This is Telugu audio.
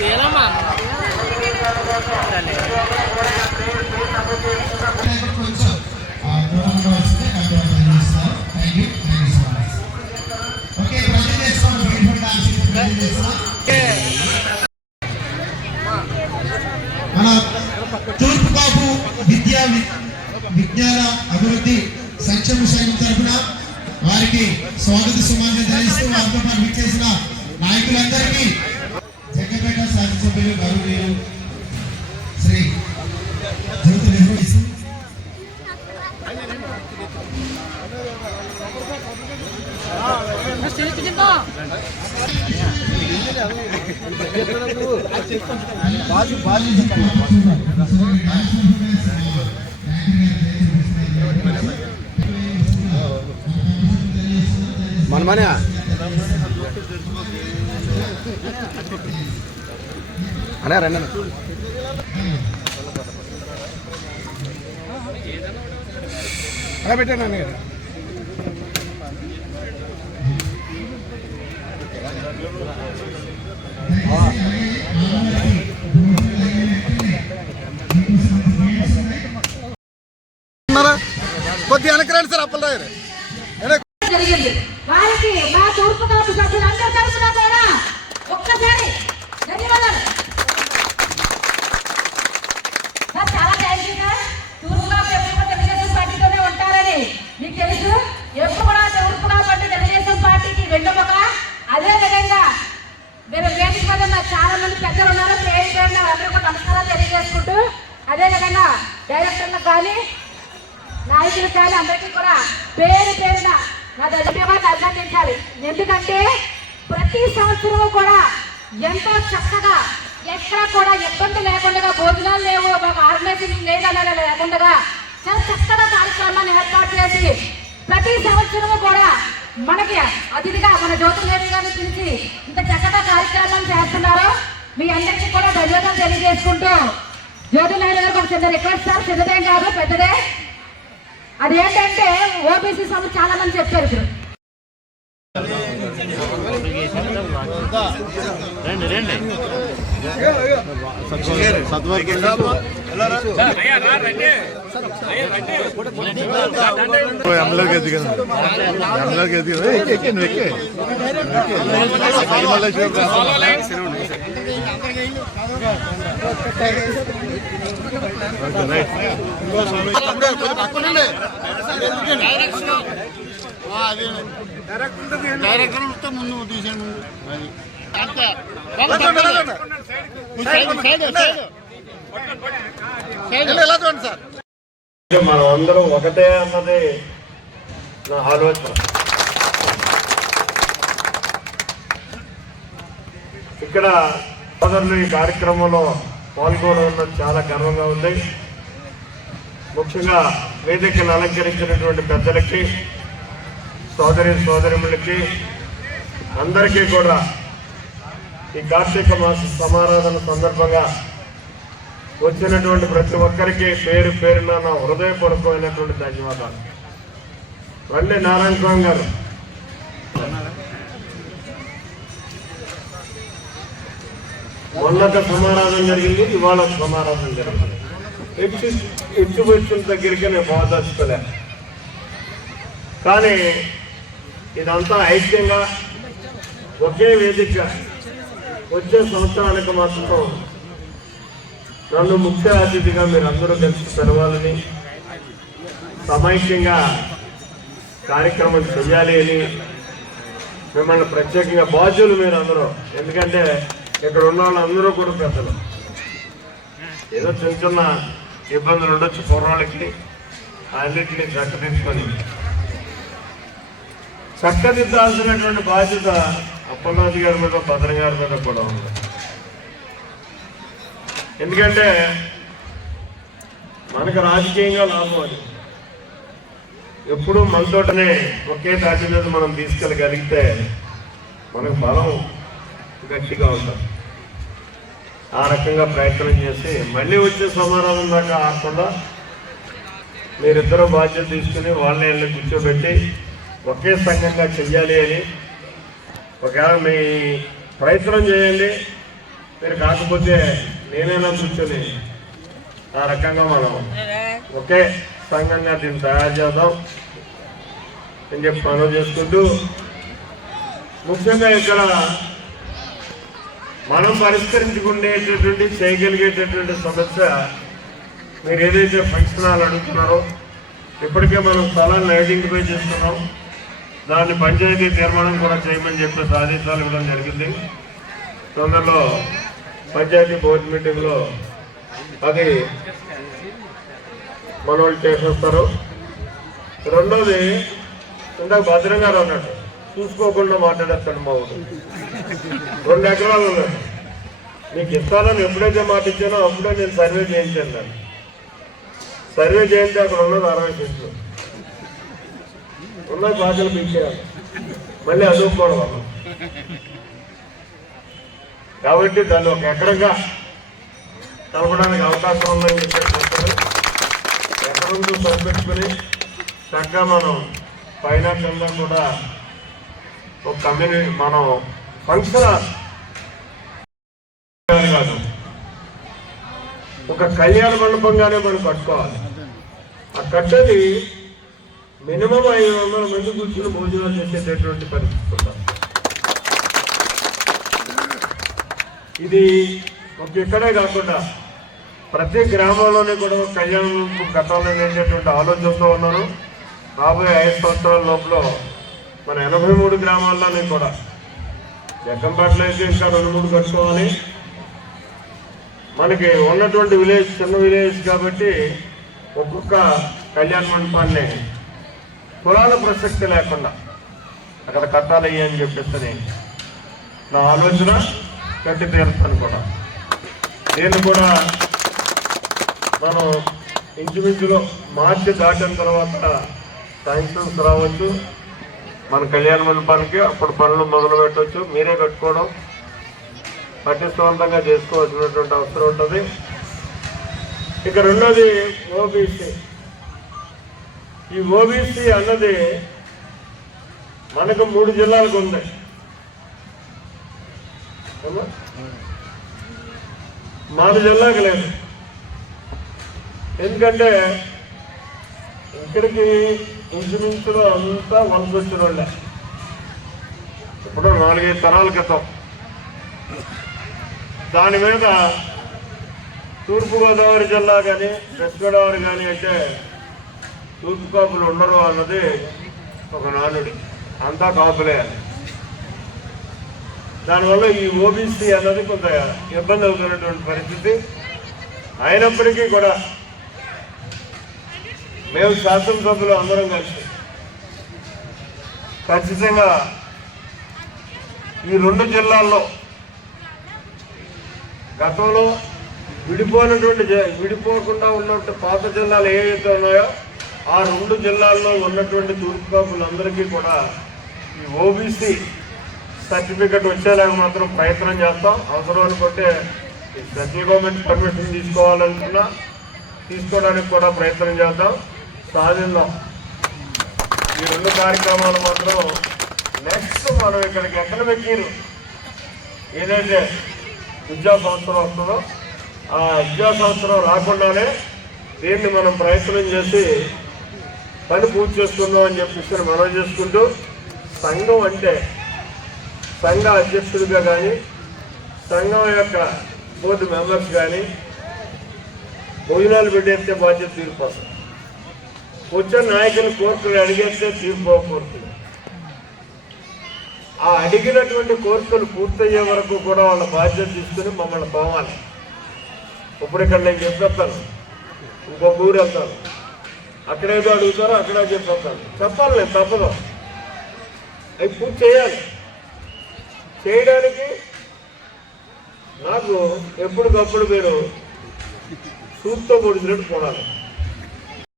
ఏదమ్మా మన తూర్పుకాపు విద్యా విజ్ఞాన అభివృద్ధి సంక్షేమ సంఘం తరఫున వారికి స్వాగత సుమాన్ని ధరిస్తూ వారితో పాటు నాయకులందరికీ జగ్గపేట శాసనసభ్యులు గౌరవనీయులు శ్రీ జ్యోతి నిర్వహిస్తూ మన మన అనే రండి అన్న. అలా పెట్టాను అన్నయ్య కొద్దిగా వెనకరండి సార్ అప్పలరాయరు జరిగింది దగ్గర ఉన్నారో పెద్దలు ఉన్నారు పేరు పేరున అందరూ కూడా నమస్కారాలు తెలియజేసుకుంటూ అదే విధంగా డైరెక్టర్లకు కానీ నాయకులకు కానీ అందరికీ కూడా పేరు పేరున నా ధన్యవాదాలు అభినందించాలి. ఎందుకంటే ప్రతి సంవత్సరం కూడా ఎంతో చక్కగా ఎక్కడా కూడా ఇబ్బంది లేకుండా భోజనాలు లేవు మాకు ఆర్గనైజింగ్ లేదన్నా లేకుండా చాలా చక్కగా కార్యక్రమాన్ని ఏర్పాటు చేసి ప్రతి సంవత్సరము కూడా మనకి అతిథిగా మన జ్యోతిర్లేవి గారిని పిలిచి ఇంత చక్కగా కార్యక్రమం చేస్తున్నారు. మీ అందరికీ కూడా ధన్యవాదాలు తెలియజేసుకుంటూ జ్యోతిర్లేవి గారికి ఒక చిన్న రిక్వెస్ట్ సార్ చిన్నదేం కాదు పెద్దదే అదేంటంటే ఓబీసీ సభ చాలా మంది చెప్పారు ఇప్పుడు అందరికి ఎదిగాను అందరికి ఎదిగాను ఎక్కే ఎక్కే నువ్వు ఎక్కే మళ్ళీ డైరెక్టర్ ముందు తీసాను ముందు మనం అందరం ఒకటే అన్నది నా ఆలోచన. ఇక్కడ సోదరులు ఈ కార్యక్రమంలో పాల్గొనడం చాలా గర్వంగా ఉంది. ముఖ్యంగా వేదికను అలంకరించినటువంటి పెద్దలకి సోదరి సోదరిములకి అందరికీ కూడా ఈ కార్తీక మాస సమారాధన సందర్భంగా వచ్చినటువంటి ప్రతి ఒక్కరికి పేరు పేరున నా హృదయపూర్వకమైనటువంటి ధన్యవాదాలు. రండి నారాయణ స్వామి గారు. మొన్నట సమారాధన జరిగింది ఇవాళ సమారాధన జరిగింది. ఎచ్చు ఎచ్చుబెచ్చుల దగ్గరికి నేను బాధపలే కానీ ఇదంతా ఐక్యంగా ఒకే వేదిక వచ్చే సంవత్సరానికి మాత్రం నన్ను ముఖ్య అతిథిగా మీరందరూ తెలుసు కలిసి సమైక్యంగా కార్యక్రమం చేయాలి అని మిమ్మల్ని ప్రత్యేకంగా బాధ్యులు మీరు అందరూ ఎందుకంటే ఇక్కడ ఉన్న వాళ్ళందరూ కూడా పెద్దలు. ఏదో చిన్న చిన్న ఇబ్బందులు ఉండొచ్చు కుర్రాళ్ళకి అన్నింటినీ చక్కదిద్దుకొని. చక్కదిద్దాల్సినటువంటి బాధ్యత అప్పలరాజు గారి మీద భద్రం గారి మీద కూడా ఉంది. ఎందుకంటే మనకు రాజకీయంగా లాభం అది. ఎప్పుడు మనతోటనే ఒకే దాటి మీద మనం తీసుకెళ్ళగలిగితే మనకు బలం గట్టిగా ఉంటారు ఆ రకంగా ప్రయత్నం చేసి మళ్ళీ వచ్చే సమాధానం దాకా ఆకుండా మీరిద్దరూ బాధ్యత తీసుకుని వాళ్ళని వెళ్ళి కూర్చోబెట్టి ఒకే సంఘంగా చెయ్యాలి అని ఒకవేళ మీ ప్రయత్నం చేయండి. మీరు కాకపోతే నేనైనా కూర్చొని ఆ రకంగా మనం ఒకే సంఘంగా దీన్ని తయారు చేద్దాం అని చెప్పి పనులు చేసుకుంటూ ముఖ్యంగా ఇక్కడ మనం పరిష్కరించుకునేటటువంటి చేయగలిగేటటువంటి సమస్య మీరు ఏదైతే ఫంక్షన్ హాల్ అడుగుతున్నారో ఇప్పటికే మనం స్థలాన్ని ఐడెంటిఫై చేస్తున్నాం. దాన్ని పంచాయతీ తీర్మానం కూడా చేయమని చెప్పేసి ఆదేశాలు ఇవ్వడం జరిగింది. తొందరలో పంచాయతీ బోర్డు మీటింగ్లో అది మనోళ్ళు చేసేస్తారు. రెండోది ఇందాక భద్రంగా అన్నట్టు చూసుకోకుండా మాట్లాడేస్తాడు మా ఊరు. రెండు ఎకరాలు ఉన్నాయి. నీకు ఇస్తానని ఎప్పుడైతే మాట ఇచ్చానో అప్పుడే నేను సర్వే చేయించాను దాన్ని. సర్వే చేయించి అక్కడ ఉన్నది అరవై సెంట్లు ఉన్న బాధలు పెంచేయాలి మళ్ళీ అదుపుకోవడం అమ్మ కాబట్టి దాన్ని ఒక ఎకరంగా కలపడానికి అవకాశం ఉందని చెప్పేసి ఎకరంతో సరిపెట్టుకుని చక్కగా మనం పైన కింద కూడా ఒక కమ్యూనిటీ మనం ఫంక్షన్ కాదు ఒక కళ్యాణ మండపంగానే మనం కట్టుకోవాలి. ఆ కట్టది మినిమం ఐదు వందల మంది కూర్చుని భోజనాలు చేసేటటువంటి పరిస్థితి ఇది ఒక ఇక్కడే కాకుండా ప్రతి గ్రామంలోనే కూడా ఒక గతంలో మండపం ఆలోచనతో ఉన్నాను. రాబోయే ఐదు సంవత్సరాల లోపల మన ఎనభై మూడు గ్రామాల్లోనే కూడా జగ్గంపేటలో అయితే ఇంకా రెండు మూడు కట్టుకోవాలి. మనకి ఉన్నటువంటి విలేజ్ చిన్న విలేజ్ కాబట్టి ఒక్కొక్క కళ్యాణ మండపాన్ని కులాల ప్రసక్తి లేకుండా అక్కడ కట్టాలి అని చెప్పేసి నా ఆలోచన కట్టి తీరుతాను కూడా. నేను కూడా మనం ఇంచుమించులో మార్చి దాటిన తర్వాత సాయంత్రం రావచ్చు. మన కళ్యాణ మండపానికి అప్పుడు పనులు మొదలు పెట్టవచ్చు మీరే కట్టుకోవడం పటిష్టవంతంగా చేసుకోవాల్సినటువంటి అవసరం ఉంటుంది. ఇక రెండోది ఓబీసీ. ఈ ఓబీసీ అన్నది మనకు మూడు జిల్లాలకు ఉంది. ఏమ్మా? మన జిల్లాకి లేదు. ఎందుకంటే ఇక్కడికి ఇంచుమించులో అంతా వలస వచ్చిన వాళ్ళే ఇప్పుడు నాలుగైదు తరాల క్రితం. దాని మీద తూర్పుగోదావరి జిల్లా కానీ వెస్ట్ గోదావరి కానీ అయితే తూర్పు కాపులు ఉండరు అన్నది ఒక నానుడి. అంతా కాపులే అని. దానివల్ల ఈ ఓబీసీ అన్నది కొంత ఇబ్బంది అవుతున్నటువంటి పరిస్థితి. అయినప్పటికీ కూడా మేము శాసనసభ్యులు అందరం కలిసి ఖచ్చితంగా ఈ రెండు జిల్లాల్లో గతంలో విడిపోయినటువంటి విడిపోకుండా ఉన్నటువంటి పాత జిల్లాలు ఏవైతే ఉన్నాయో ఆ రెండు జిల్లాల్లో ఉన్నటువంటి తూర్పుకాపులందరికీ కూడా ఈ ఓబీసీ సర్టిఫికెట్ వచ్చేలాగా మాత్రం ప్రయత్నం చేస్తాం. అవసరం అనుకుంటే ఈ సెంట్రల్ గవర్నమెంట్ పర్మిషన్ తీసుకోవాలనుకున్నా తీసుకోవడానికి కూడా ప్రయత్నం చేద్దాం. సాధిందాం ఈ రెండు కార్యక్రమాలు మాత్రం నెక్స్ట్ మనం ఇక్కడికి ఎక్కడ పెట్టిన ఏదైతే విద్యా సంవత్సరం వస్తుందో ఆ విద్యా సంవత్సరం రాకుండానే దీన్ని మనం ప్రయత్నం చేసి పని పూర్తి చేసుకుందాం అని చెప్పేసి మనం చేసుకుంటూ సంఘం అంటే సంఘ అధ్యక్షుడిగా కానీ సంఘం యొక్క బోర్డు మెంబర్స్ కానీ భోజనాలు పెట్టేస్తే బాధ్యత తీరిపోతుంది. కొంచెం నాయకులు కోర్టులు అడిగేస్తే తీరిపోకూడదు ఆ అడిగినటువంటి కోర్టులు పూర్తయ్యే వరకు కూడా వాళ్ళ బాధ్యత తీసుకుని మమ్మల్ని పోవాలి ఇప్పుడు ఇక్కడ నేను చెప్పేస్తాను. ఇంకొక ఊరు వెళ్తాను. అక్కడేదో అడుగుతారో అక్కడే చెప్పేస్తాను. చెప్పాలి నేను తప్పదు. అవి పూర్తి చేయాలి. చేయడానికి నాకు ఎప్పటికప్పుడు మీరు సూట్తో పొడిచినట్టు పోవాలి.